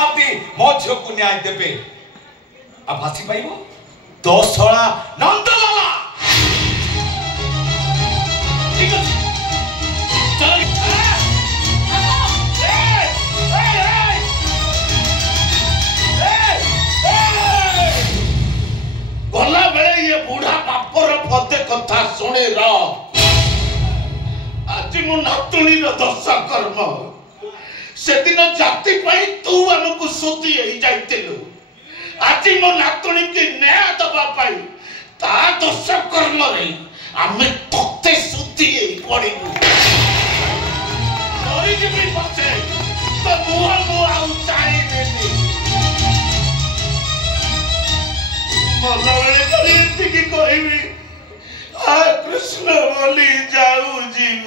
महांती मो झील को न्याय देवे आ भासी पाइब दशहरा नंदलाला ठीक अछि चल गला बेले ये बूढ़ा पापर फते कथा सुने रा आज मो नातुणी रो दशा कर्म से दिन जाति पई तू हमकु सुती होई जाइतेलु आज मो नातुणी के न्याय दबा पाई ता दशा कर्म रे आमे तते सुती होई पड़िबु मरि जिबि पछे तो मुहा मु आउ चाहि देनी मरला बेले करी की कहबी आ कृष्ण बोली जाऊ जीव